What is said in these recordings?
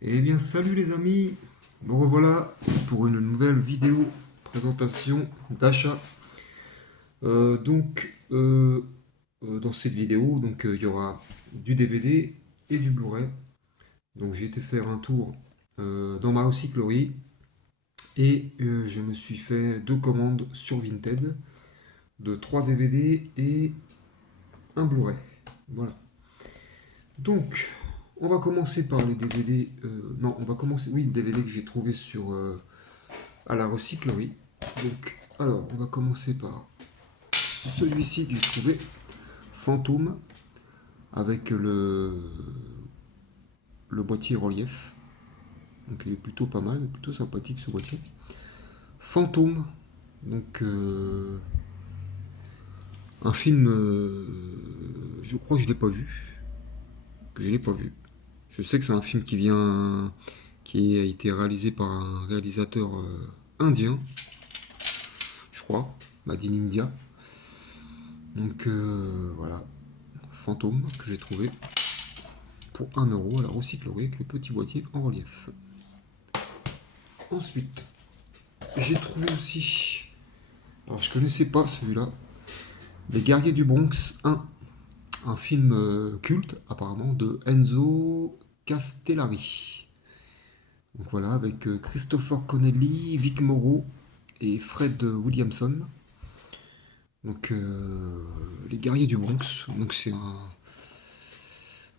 Eh bien, salut les amis, me revoilà pour une nouvelle vidéo présentation d'achat. Dans cette vidéo, il y aura du DVD et du Blu-ray. Donc, j'ai été faire un tour dans ma recyclerie et je me suis fait deux commandes sur Vinted de 3 DVD et un Blu-ray. Voilà. Donc, on va commencer par les DVD. Non, on va commencer. Oui, le DVD que j'ai trouvé sur à la recyclerie. Alors, on va commencer par celui-ci que j'ai trouvé, Fantôme, avec le boîtier relief. Donc, il est plutôt pas mal, plutôt sympathique ce boîtier. Fantôme, donc un film, je crois que je l'ai pas vu, que je l'ai pas vu. Je sais que c'est un film qui a été réalisé par un réalisateur indien, je crois, Made in India. Donc voilà, Fantôme que j'ai trouvé pour 1 € à la recyclerie avec le petit boîtier en relief. Ensuite, j'ai trouvé aussi, alors je connaissais pas celui-là, Les Guerriers du Bronx 1, un film culte apparemment de Enzo Castellari. Donc voilà, avec Christopher Connelly, Vic Morrow et Fred Williamson. Donc Les Guerriers du Bronx, donc c'est un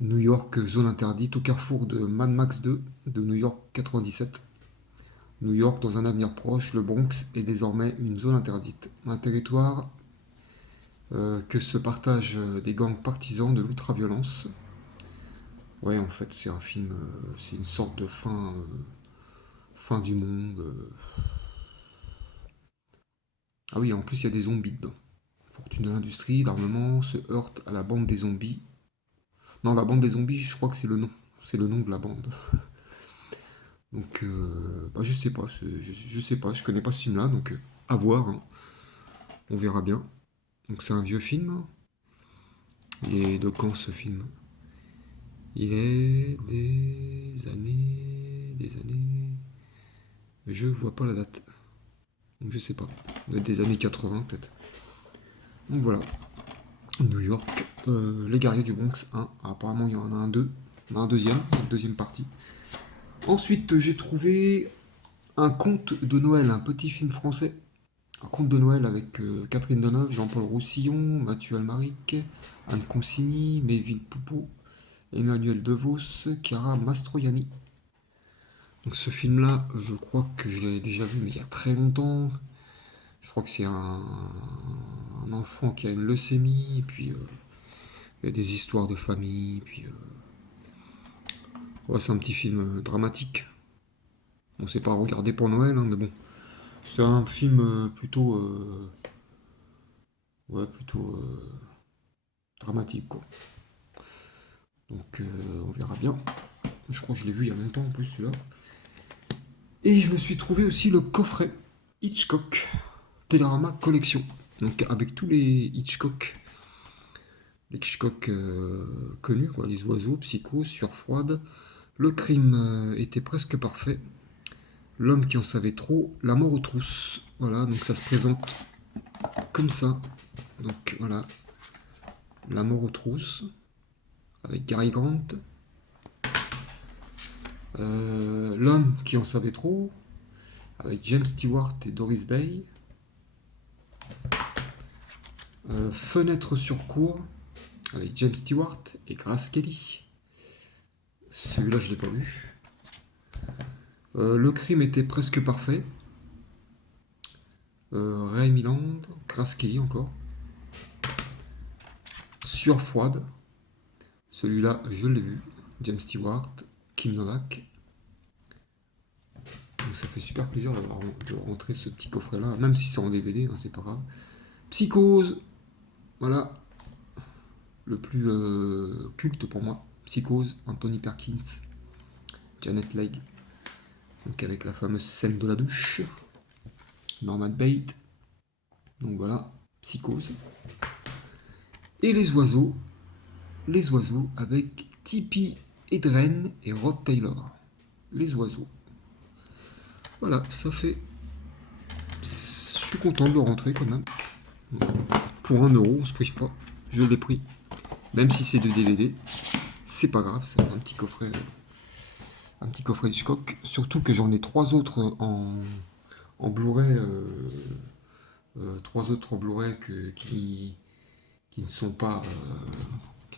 New York zone interdite au carrefour de Mad Max 2 de New York 97. New York, dans un avenir proche, le Bronx est désormais une zone interdite, un territoire que se partagent des gangs partisans de l'ultraviolence. Ouais, en fait, c'est un film, c'est une sorte de fin du monde. Ah oui, en plus, il y a des zombies dedans. Fortune de l'industrie, l'armement se heurte à la bande des zombies. Non, la bande des zombies, je crois que c'est le nom. C'est le nom de la bande. Donc, je sais pas, je sais pas, je connais pas ce film-là, donc à voir, hein. On verra bien. Donc c'est un vieux film. Il est de quand ce film? Il est des années. Des années. Je vois pas la date. Donc je sais pas. Des années 80 peut-être. Donc voilà. New York. Les Guerriers du Bronx 1. Ah, apparemment il y en a un 2. Il y en a un deuxième. Une deuxième partie. Ensuite j'ai trouvé un conte de Noël. Un petit film français. Un conte de Noël avec Catherine Deneuve, Jean-Paul Roussillon, Mathieu Almaric, Anne Consigny, Melville Poupeau, Emmanuel DeVos, Chiara Mastroianni. Donc ce film-là, je crois que je l'ai déjà vu, mais il y a très longtemps. Je crois que c'est un enfant qui a une leucémie, et puis il y a des histoires de famille, puis ouais, c'est un petit film dramatique. On sait pas regarder pour Noël, hein, mais bon. C'est un film plutôt dramatique, quoi. Donc on verra bien. Je crois que je l'ai vu il y a longtemps en plus celui-là. Et je me suis trouvé aussi le coffret Hitchcock Télérama Collection. Donc avec tous les Hitchcock connus, quoi, les oiseaux, Psycho, Sueur froide, Le crime était presque parfait, L'homme qui en savait trop, La mort aux trousses. Voilà, donc ça se présente comme ça. Donc voilà, La mort aux trousses, avec Gary Grant. L'homme qui en savait trop, avec James Stewart et Doris Day. Fenêtre sur cour, avec James Stewart et Grace Kelly. Celui-là, je l'ai pas vu. Le crime était presque parfait. Ray Milland, Grace Kelly encore. Sueur froide. Celui-là, je l'ai vu. James Stewart, Kim Novak. Donc ça fait super plaisir de rentrer ce petit coffret-là, même si c'est en DVD, hein, c'est pas grave. Psychose, voilà, le plus culte pour moi. Psychose, Anthony Perkins, Janet Leigh. Donc avec la fameuse scène de la douche. Norman Bates. Donc voilà, Psychose. Et les oiseaux avec Tippi Hedren et Rod Taylor. les oiseaux. Voilà, ça fait... Je suis content de le rentrer quand même. Pour 1 euro, on se prive pas. Je l'ai pris. Même si c'est de DVD, c'est pas grave, c'est un petit coffret Hitchcock. Surtout que j'en ai trois autres en Blu-ray, trois autres en Blu-ray qui ne sont pas,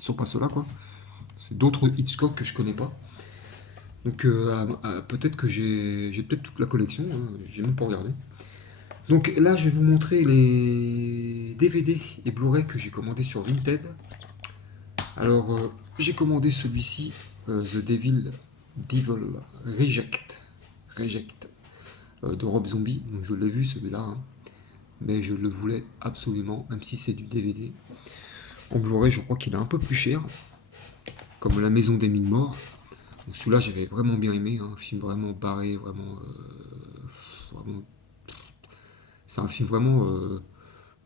ceux-là quoi. C'est d'autres Hitchcock que je connais pas. Donc peut-être que j'ai peut-être toute la collection, hein, j'ai même pas regardé. Donc là, je vais vous montrer les DVD et Blu-ray que j'ai commandés sur Vinted. Alors, j'ai commandé celui-ci, Devil Reject de Rob Zombie. Donc je l'ai vu celui-là, hein, mais je le voulais absolument, même si c'est du DVD. En Blu-ray, je crois qu'il est un peu plus cher, comme La Maison des Mille Morts. Donc celui-là, j'avais vraiment bien aimé, hein, un film vraiment barré, vraiment. C'est un film vraiment.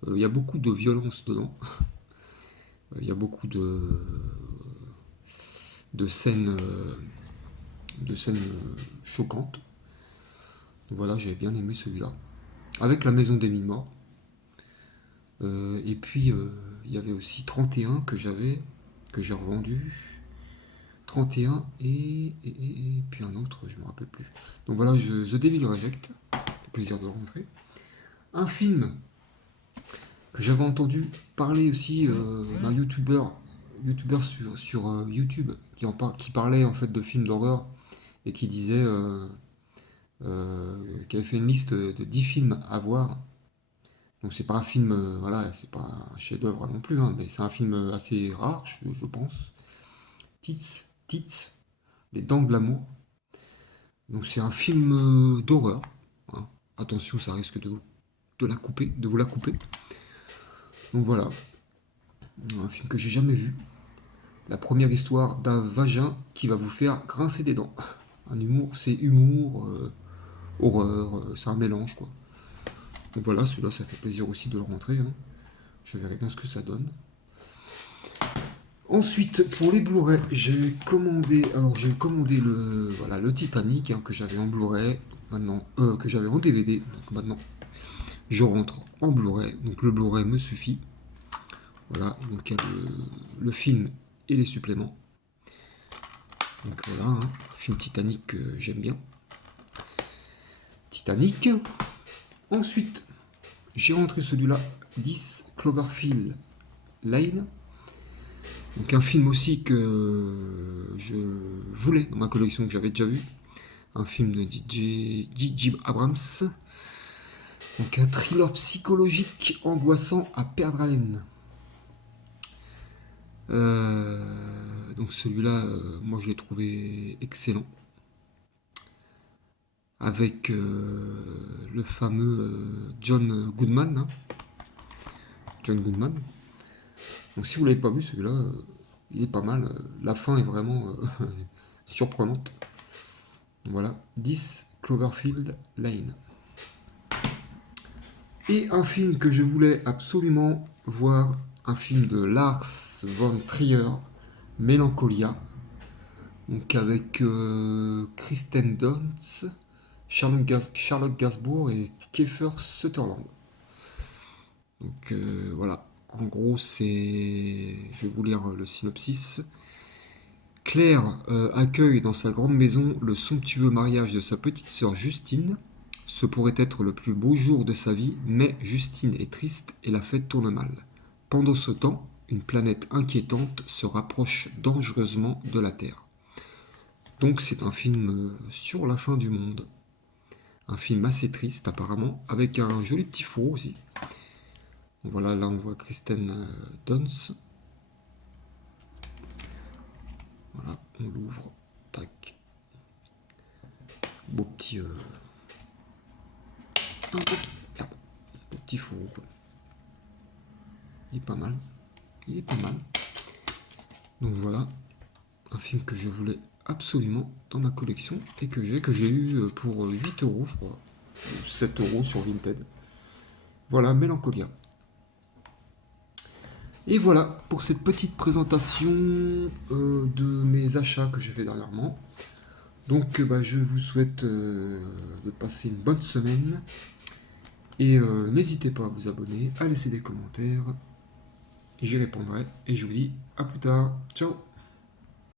Il y a beaucoup de violence dedans. Il y a beaucoup de scènes, choquantes. Donc voilà, j'avais bien aimé celui-là. Avec La Maison des Mille Morts. Et puis, il y avait aussi 31 que j'ai revendu. 31 et puis un autre, je me rappelle plus. Donc voilà, The Devil Reject. C'est plaisir de le rentrer. Un film que j'avais entendu parler aussi d'un youtubeur sur YouTube qui parlait en fait de films d'horreur et qui disait qui avait fait une liste de 10 films à voir. Donc c'est pas un film, voilà, c'est pas un chef-d'œuvre non plus, hein, mais c'est un film assez rare, je pense. Tits, Les Dents de l'amour. Donc c'est un film d'horreur, hein. Attention, ça risque de vous la couper. Donc voilà, un film que j'ai jamais vu. La première histoire d'un vagin qui va vous faire grincer des dents. Un humour, c'est humour, horreur, c'est un mélange quoi. Donc voilà, celui-là ça fait plaisir aussi de le rentrer, hein. Je verrai bien ce que ça donne. Ensuite, pour les Blu-ray, j'ai commandé le Titanic hein, que j'avais en Blu-ray, maintenant que j'avais en DVD. Donc maintenant, je rentre en Blu-ray. Donc le Blu-ray me suffit. Voilà, donc il y a le film et les suppléments. Donc voilà, hein, film Titanic que j'aime bien. Titanic. Ensuite, j'ai rentré celui-là, 10 Cloverfield Lane. Donc un film aussi que je voulais dans ma collection, que j'avais déjà vu. Un film de J.J. Abrams. Donc un thriller psychologique angoissant à perdre haleine. Donc celui-là, moi je l'ai trouvé excellent. Avec le fameux John Goodman. Hein. John Goodman. Donc si vous l'avez pas vu celui-là, il est pas mal. La fin est vraiment surprenante. Voilà, 10 Cloverfield Lane. Et un film que je voulais absolument voir, un film de Lars von Trier, Mélancolia. Donc avec Kristen Dunst, Charlotte Gainsbourg et Kiefer Sutherland. Donc voilà, en gros c'est... Je vais vous lire le synopsis. Claire accueille dans sa grande maison le somptueux mariage de sa petite sœur Justine. Ce pourrait être le plus beau jour de sa vie, mais Justine est triste et la fête tourne mal. Pendant ce temps, une planète inquiétante se rapproche dangereusement de la Terre. Donc c'est un film sur la fin du monde. Un film assez triste apparemment, avec un joli petit fourreau aussi. Voilà, là on voit Kristen Dunst. Voilà, on l'ouvre. Tac. Beau petit... Merde. Beau petit fourreau quoi. Il est pas mal. Il est pas mal. Donc voilà, un film que je voulais absolument dans ma collection et que j'ai eu pour 8 euros je crois. 7 euros sur Vinted. Voilà, Mélancolia. Et voilà pour cette petite présentation de mes achats que j'ai fait dernièrement. Donc bah, je vous souhaite de passer une bonne semaine et n'hésitez pas à vous abonner, à laisser des commentaires, j'y répondrai et je vous dis à plus tard. Ciao!